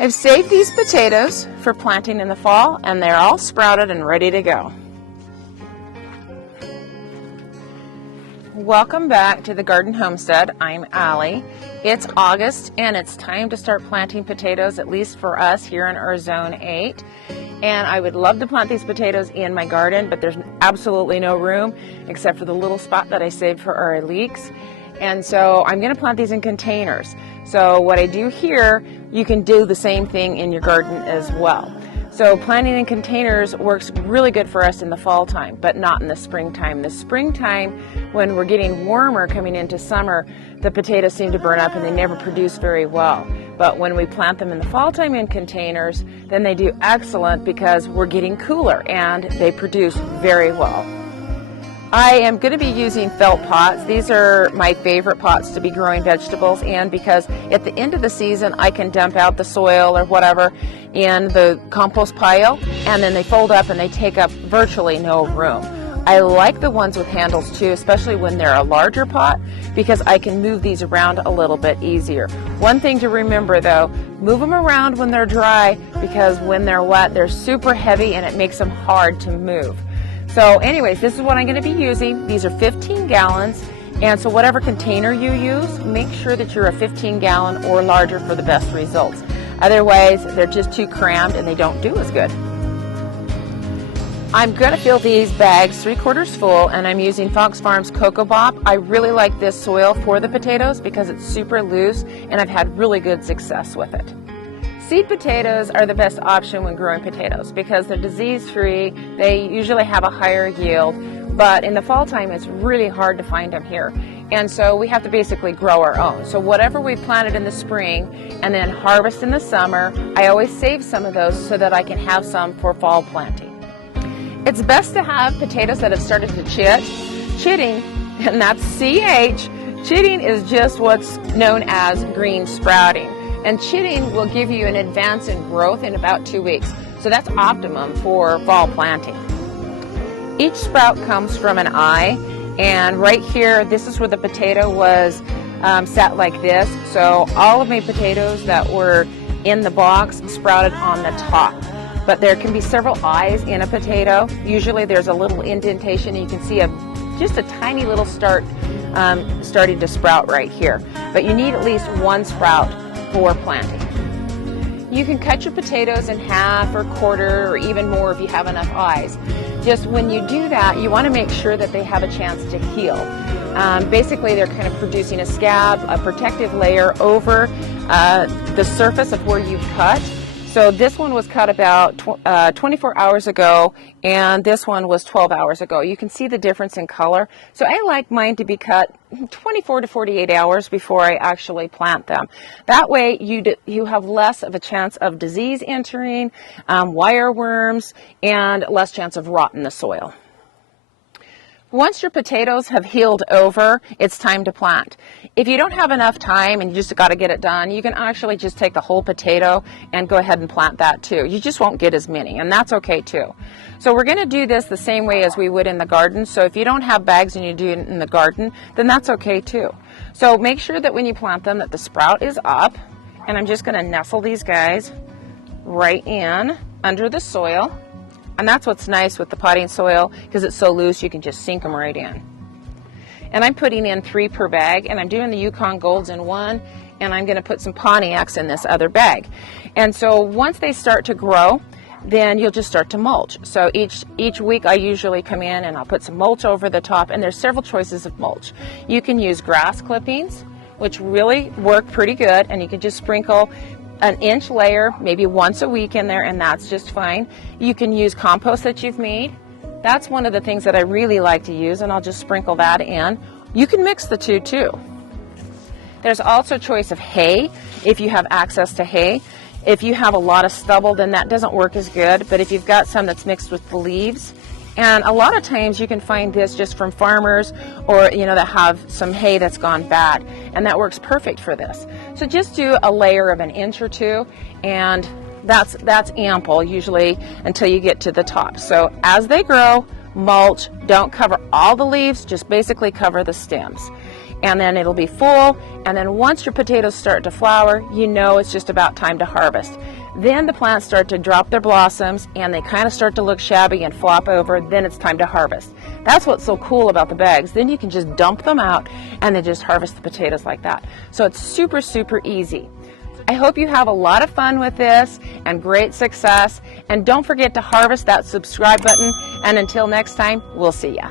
I've saved these potatoes for planting in the fall, and they're all sprouted and ready to go. Welcome back to the Garden Homestead. I'm Allie. It's August and it's time to start planting potatoes, at least for us here in our Zone 8. And I would love to plant these potatoes in my garden, but there's absolutely no room except for the little spot that I saved for our leeks. And so I'm going to plant these in containers. So what I do here, you can do the same thing in your garden as well. So planting in containers works really good for us in the fall time, but not in the springtime. The springtime, when we're getting warmer coming into summer, the potatoes seem to burn up and they never produce very well. But when we plant them in the fall time in containers, then they do excellent because we're getting cooler and they produce very well. I am going to be using felt pots. These are my favorite pots to be growing vegetables in because at the end of the season I can dump out the soil or whatever in the compost pile, and then they fold up and they take up virtually no room. I like the ones with handles too, especially when they're a larger pot, because I can move these around a little bit easier. One thing to remember though, move them around when they're dry, because when they're wet they're super heavy and it makes them hard to move. So anyways, this is what I'm going to be using. These are 15 gallons, and so whatever container you use, make sure that you're a 15-gallon or larger for the best results. Otherwise, they're just too crammed and they don't do as good. I'm going to fill these bags 3/4 full, and I'm using Fox Farms Coco Bop. I really like this soil for the potatoes because it's super loose, and I've had really good success with it. Seed potatoes are the best option when growing potatoes because they're disease-free, they usually have a higher yield, but in the fall time it's really hard to find them here. And so we have to basically grow our own. So whatever we planted in the spring and then harvest in the summer, I always save some of those so that I can have some for fall planting. It's best to have potatoes that have started to chitting, and that's CH. Chitting is just what's known as green sprouting. And chitting will give you an advance in growth in about 2 weeks. So that's optimum for fall planting. Each sprout comes from an eye, and right here, this is where the potato was set like this. So all of my potatoes that were in the box sprouted on the top. But there can be several eyes in a potato. Usually there's a little indentation. You can see just a tiny little starting to sprout right here. But you need at least one sprout for planting. You can cut your potatoes in half or quarter or even more if you have enough eyes. Just when you do that, you want to make sure that they have a chance to heal. Basically, they're kind of producing a scab, a protective layer over the surface of where you've cut. So this one was cut about 24 hours ago, and this one was 12 hours ago. You can see the difference in color. So I like mine to be cut 24 to 48 hours before I actually plant them. That way you have less of a chance of disease entering, wireworms, and less chance of rot in the soil. Once your potatoes have healed over, it's time to plant. If you don't have enough time and you just got to get it done, you can actually just take the whole potato and go ahead and plant that too. You just won't get as many, and that's okay too. So we're going to do this the same way as we would in the garden. So if you don't have bags and you do it in the garden, then that's okay too. So make sure that when you plant them that the sprout is up, and I'm just going to nestle these guys right in under the soil. And that's what's nice with the potting soil, because it's so loose you can just sink them right in. And I'm putting in 3 per bag, and I'm doing the Yukon Golds in one, and I'm going to put some Pontiacs in this other bag. And so once they start to grow, then you'll just start to mulch. So each week I usually come in and I'll put some mulch over the top, and there's several choices of mulch. You can use grass clippings, which really work pretty good, and you can just sprinkle an inch layer maybe once a week in there, and that's just fine. You can use compost that you've made. That's one of the things that I really like to use, and I'll just sprinkle that in. You can mix the two too. There's also a choice of hay if you have access to hay. If you have a lot of stubble, then that doesn't work as good, but if you've got some that's mixed with the leaves, and a lot of times you can find this just from farmers or that have some hay that's gone bad, and that works perfect for this. So just do a layer of an inch or two, and that's ample usually until you get to the top. So as they grow, mulch, don't cover all the leaves, just basically cover the stems. and then it'll be full, and then once your potatoes start to flower, you know it's just about time to harvest. Then the plants start to drop their blossoms and they kind of start to look shabby and flop over. Then it's time to harvest. That's what's so cool about the bags. Then you can just dump them out and then just harvest the potatoes like that. So it's super, super easy. I hope you have a lot of fun with this and great success. And don't forget to harvest that subscribe button. And until next time, we'll see ya.